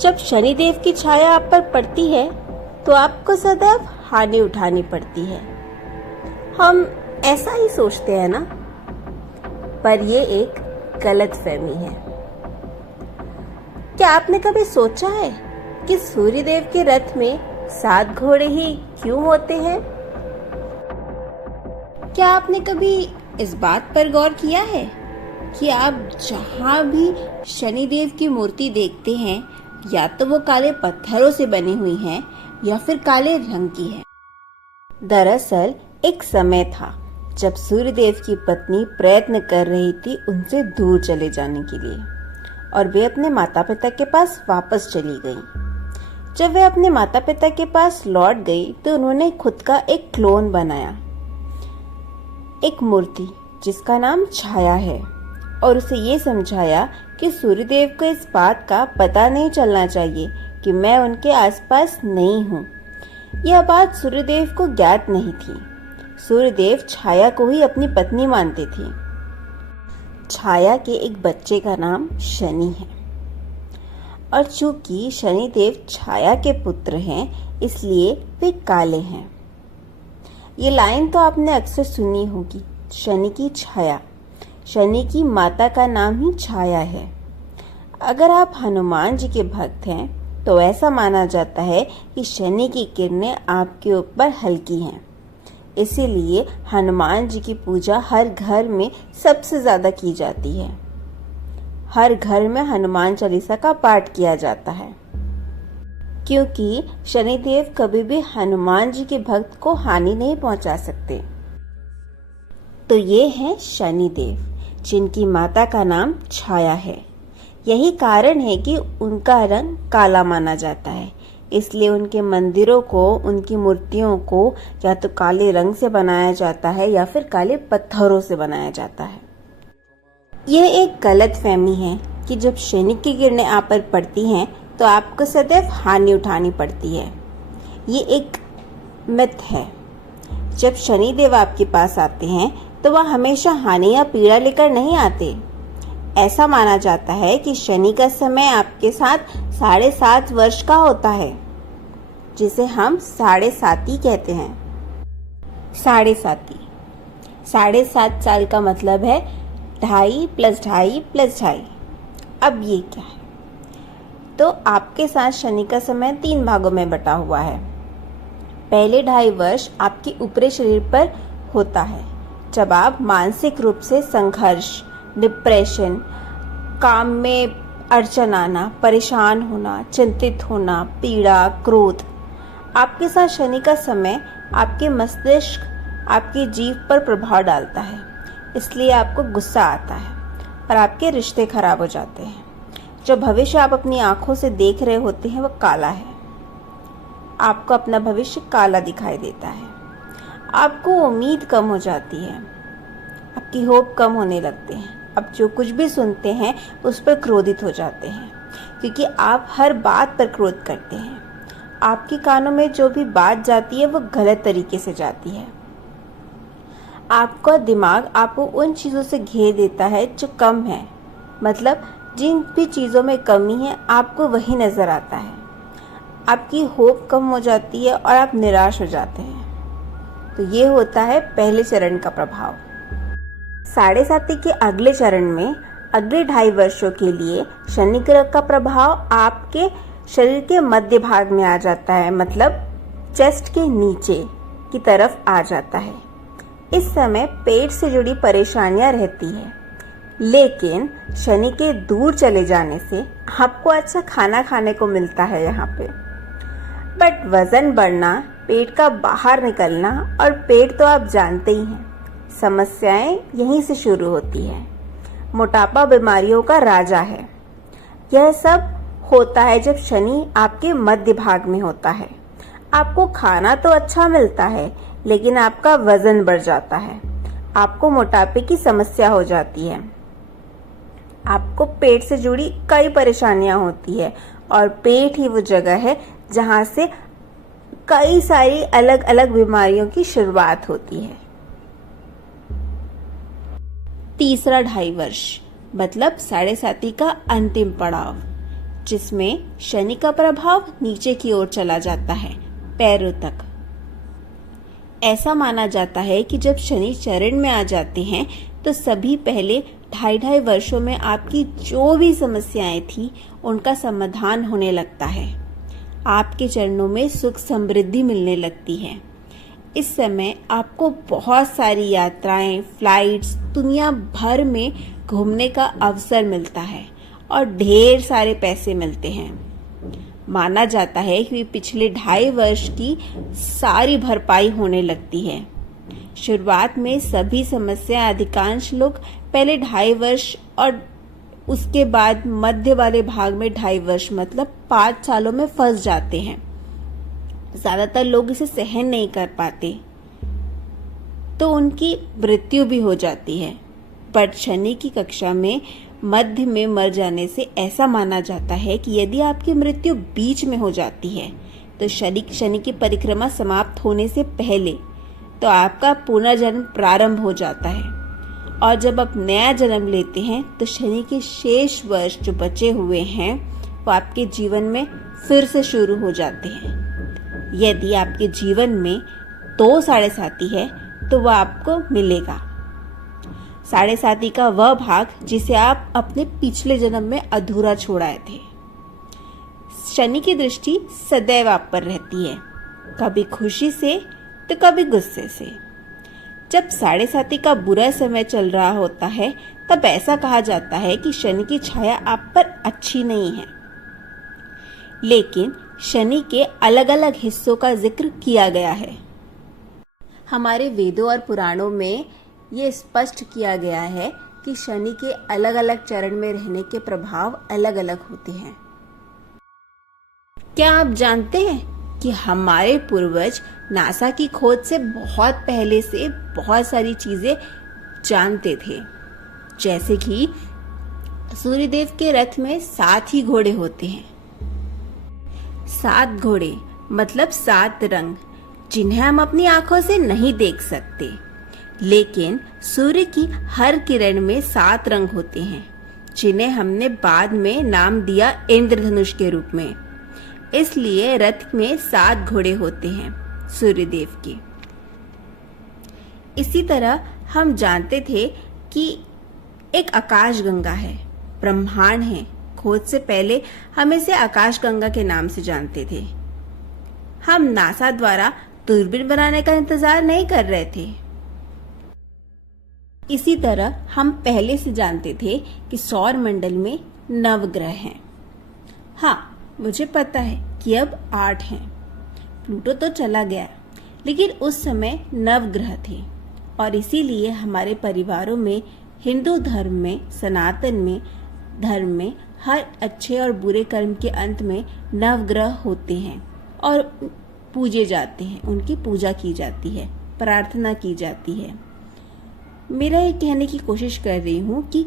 जब शनिदेव की छाया आप पर पड़ती है तो आपको सदैव हानि उठानी पड़ती है। हम ऐसा ही सोचते हैं ना, पर ये एक गलतफहमी है। क्या आपने कभी सोचा है कि सूर्यदेव के रथ में 7 घोड़े ही क्यों होते हैं? क्या आपने कभी इस बात पर गौर किया है कि आप जहाँ भी शनिदेव की मूर्ति देखते हैं, या तो वो काले पत्थरों से बनी हुई है या फिर काले रंग की है। दरअसल एक समय था जब सूर्यदेव की पत्नी प्रयत्न कर रही थी उनसे दूर चले जाने के लिए, और वे अपने माता पिता के पास वापस चली गईं। जब वे अपने माता पिता के पास लौट गई तो उन्होंने खुद का एक क्लोन बनाया, एक मूर्ति जिसका नाम छाया है, और उसे ये समझाया कि सूर्यदेव को इस बात का पता नहीं चलना चाहिए कि मैं उनके आसपास नहीं हूँ। यह बात सूर्यदेव को ज्ञात नहीं थी। सूर्यदेव छाया को ही अपनी पत्नी मानते थे। छाया के एक बच्चे का नाम शनि है, और चूंकि शनिदेव छाया के पुत्र हैं, इसलिए वे काले हैं। ये लाइन तो आपने अक्सर सुनी होगी, शनि की छाया। शनि की माता का नाम ही छाया है। अगर आप हनुमान जी के भक्त हैं तो ऐसा माना जाता है कि शनि की किरणें आपके ऊपर हल्की हैं, इसीलिए हनुमान जी की पूजा हर घर में सबसे ज्यादा की जाती है। हर घर में हनुमान चालीसा का पाठ किया जाता है, क्योंकि शनिदेव कभी भी हनुमान जी के भक्त को हानि नहीं पहुंचा सकते। तो ये हैं शनिदेव, जिनकी माता का नाम छाया है। यही कारण है कि उनका रंग काला माना जाता है, इसलिए उनके मंदिरों को, उनकी मूर्तियों को या तो काले रंग से बनाया जाता है या फिर काले पत्थरों से बनाया जाता है। यह एक गलतफहमी है कि जब शनि की किरणें आप पर पड़ती हैं तो आपको सदैव हानि उठानी पड़ती है। ये एक मिथ है। जब शनिदेव आपके पास आते हैं तो वह हमेशा हानि या पीड़ा लेकर नहीं आते। ऐसा माना जाता है कि शनि का समय आपके साथ 7.5 वर्ष का होता है, जिसे हम 7.5 कहते हैं। 7.5 साल का मतलब है 2.5 + 2.5 + 2.5। अब ये क्या है? तो आपके साथ शनि का समय 3 भागों में बटा हुआ है। पहले 2.5 वर्ष आपके ऊपरी शरीर पर होता है, जब आप मानसिक रूप से संघर्ष, डिप्रेशन, काम में अड़चन आना, परेशान होना, चिंतित होना, पीड़ा, क्रोध। आपके साथ शनि का समय आपके मस्तिष्क, आपकी जीभ पर प्रभाव डालता है, इसलिए आपको गुस्सा आता है और आपके रिश्ते खराब हो जाते हैं। जो भविष्य आप अपनी आंखों से देख रहे होते हैं वह काला है। आपको अपना भविष्य काला दिखाई देता है। आपको उम्मीद कम हो जाती है, आपकी होप कम होने लगते हैं। अब जो कुछ भी सुनते हैं उस पर क्रोधित हो जाते हैं, क्योंकि आप हर बात पर क्रोध करते हैं। आपके कानों में जो भी बात जाती है वो गलत तरीके से जाती है। आपका दिमाग आपको उन चीज़ों से घेर देता है जो कम है, मतलब जिन भी चीज़ों में कमी है आपको वही नज़र आता है। आपकी होप कम हो जाती है और आप निराश हो जाते हैं। तो ये होता है पहले चरण का प्रभाव। 7.5 के अगले चरण में अगले 2.5 वर्षों के लिए शनि ग्रह का प्रभाव आपके शरीर के मध्य भाग में आ जाता है, मतलब चेस्ट के नीचे की तरफ आ जाता है। इस समय पेट से जुड़ी परेशानियां रहती है, लेकिन शनि के दूर चले जाने से आपको अच्छा खाना खाने को मिलता है यहाँ पे। बट वजन बढ़ना, पेट का बाहर निकलना, और पेट तो आप जानते ही हैं, समस्याएं यहीं से शुरू होती है। मोटापा बीमारियों का राजा है। यह सब होता है जब शनि आपके मध्य भाग में होता है। आपको खाना तो अच्छा मिलता है, लेकिन आपका वजन बढ़ जाता है। आपको मोटापे की समस्या हो जाती है। आपको पेट से जुड़ी कई परेशानियां होती है, और पेट ही वो जगह है जहां से कई सारी अलग अलग बीमारियों की शुरुआत होती है। तीसरा 2.5 वर्ष मतलब 7.5 का अंतिम पड़ाव, जिसमें शनि का प्रभाव नीचे की ओर चला जाता है, पैरों तक। ऐसा माना जाता है कि जब शनि चरण में आ जाते हैं तो सभी पहले 2.5 वर्षों में आपकी जो भी समस्याएं थी उनका समाधान होने लगता है। आपके चरणों में सुख समृद्धि मिलने लगती है। इस समय आपको बहुत सारी यात्राएं, फ्लाइट्स, दुनिया भर में घूमने का अवसर मिलता है और ढेर सारे पैसे मिलते हैं। माना जाता है कि पिछले 2.5 वर्ष की सारी भरपाई होने लगती है। शुरुआत में सभी समस्या अधिकांश लोग पहले 2.5 वर्ष और उसके बाद मध्य वाले भाग में 2.5 वर्ष मतलब 5 सालों में फंस जाते हैं। ज्यादातर लोग इसे सहन नहीं कर पाते तो उनकी मृत्यु भी हो जाती है। पर शनि की कक्षा में मध्य में मर जाने से ऐसा माना जाता है कि यदि आपकी मृत्यु बीच में हो जाती है तो शनि की परिक्रमा समाप्त होने से पहले तो आपका पुनर्जन्म प्रारंभ हो जाता है और जब आप नया जन्म लेते हैं तो शनि के शेष वर्ष जो बचे हुए हैं वो आपके जीवन में फिर से शुरू हो जाते हैं। यदि आपके जीवन में 2 साढ़े साथी है तो वह आपको मिलेगा। साढ़े साथी का वह भाग जिसे आप अपने पिछले जन्म में अधूरा छोड़ाए थे। शनि की दृष्टि सदैव आप पर रहती है, कभी खुशी से तो कभी गुस्से से। जब साढ़े साथी का बुरा समय चल रहा होता है तब ऐसा कहा जाता है कि शनि की छाया आप पर अच्छी नहीं है। लेकिन शनि के अलग अलग हिस्सों का जिक्र किया गया है। हमारे वेदों और पुराणों में ये स्पष्ट किया गया है कि शनि के अलग अलग चरण में रहने के प्रभाव अलग अलग होते हैं। क्या आप जानते हैं कि हमारे पूर्वज नासा की खोज से बहुत पहले से बहुत सारी चीजें जानते थे, जैसे कि सूर्यदेव के रथ में 7 ही घोड़े होते हैं। 7 घोड़े मतलब 7 रंग, जिन्हें हम अपनी आंखों से नहीं देख सकते, लेकिन सूर्य की हर किरण में 7 रंग होते हैं, जिन्हें हमने बाद में नाम दिया इंद्रधनुष के रूप में। इसलिए रथ में 7 घोड़े होते हैं सूर्यदेव के। इसी तरह हम जानते थे कि एक आकाशगंगा है, ब्रह्मांड है। खोज से पहले हम इसे आकाशगंगा के नाम से जानते थे। हम नासा द्वारा दूरबीन बनाने का इंतजार नहीं कर रहे थे। इसी तरह हम पहले से जानते थे कि सौर मंडल में 9 ग्रह हैं। हाँ, मुझे पता है कि अब 8 हैं। प्लूटो तो चला गया, लेकिन उस समय 9 ग्रह थे और इसीलिए हमारे परिवारों में, हिंदू धर्म में, सनातन धर्म में हर अच्छे और बुरे कर्म के अंत में 9 ग्रह होते हैं और पूजे जाते हैं, उनकी पूजा की जाती है, प्रार्थना की जाती है। मेरा ये कहने की कोशिश कर रही हूँ कि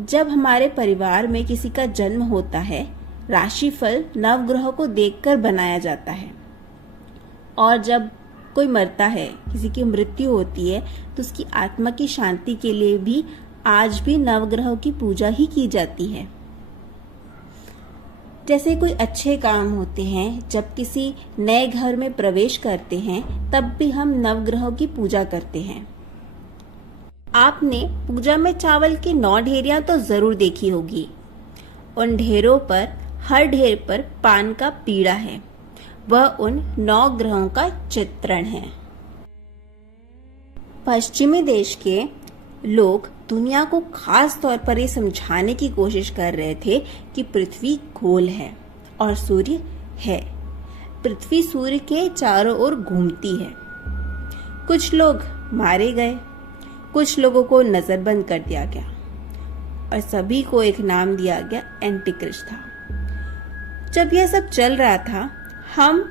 जब हमारे परिवार में किसी का जन्म होता है, राशिफल 9 ग्रहों को देखकर बनाया जाता है। और जब कोई मरता है, किसी की मृत्यु होती है, तो उसकी आत्मा की शांति के लिए भी आज भी 9 ग्रहों की पूजा ही की जाती है। जैसे कोई अच्छे काम होते हैं, जब किसी नए घर में प्रवेश करते हैं, तब भी हम 9 ग्रहों की पूजा करते हैं। आपने पूजा में चावल की 9 ढेरियां तो जरूर देखी होगी। उन ढेरों पर, हर ढेर पर पान का पीड़ा है। वह उन 9 ग्रहों का चित्रण है। पश्चिमी देश के लोग दुनिया को खास तौर पर ये समझाने की कोशिश कर रहे थे कि पृथ्वी गोल है और सूर्य है। पृथ्वी सूर्य के चारों ओर घूमती है। कुछ लोग मारे गए, कुछ लोगों को नजरबंद कर दिया गया और सभी को एक नाम दिया गया एंटीक्रिस्ट था। जब यह सब चल रहा था, हम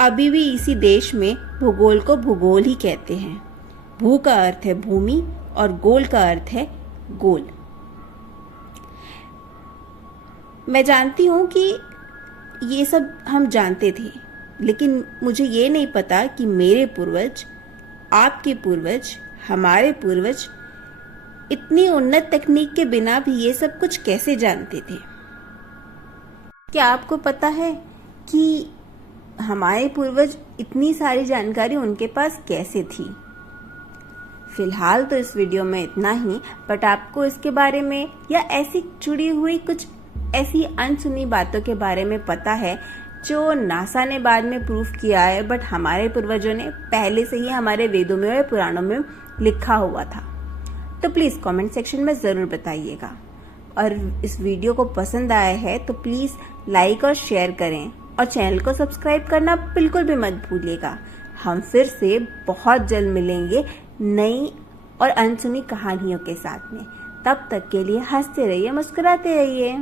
अभी भी इसी देश में भूगोल को भूगोल ही कहते हैं। भू का अर्थ है भूमि और गोल का अर्थ है गोल। मैं जानती हूं कि ये सब हम जानते थे, लेकिन मुझे ये नहीं पता कि मेरे पूर्वज, आपके पूर्वज, हमारे पूर्वज इतनी उन्नत तकनीक के बिना भी ये सब कुछ कैसे जानते थे। क्या आपको पता है कि हमारे पूर्वज इतनी सारी जानकारी उनके पास कैसे थी? फिलहाल तो इस वीडियो में इतना ही, बट आपको इसके बारे में या ऐसी जुड़ी हुई कुछ ऐसी अनसुनी बातों के बारे में पता है जो नासा ने बाद में प्रूफ किया है, बट हमारे पूर्वजों ने पहले से ही हमारे वेदों में और पुराणों में लिखा हुआ था? तो प्लीज़ कमेंट सेक्शन में ज़रूर बताइएगा। और इस वीडियो को पसंद आया है तो प्लीज़ लाइक और शेयर करें और चैनल को सब्सक्राइब करना बिल्कुल भी मत भूलिएगा। हम फिर से बहुत जल्द मिलेंगे नई और अनसुनी कहानियों के साथ में। तब तक के लिए हंसते रहिए, मुस्कुराते रहिए।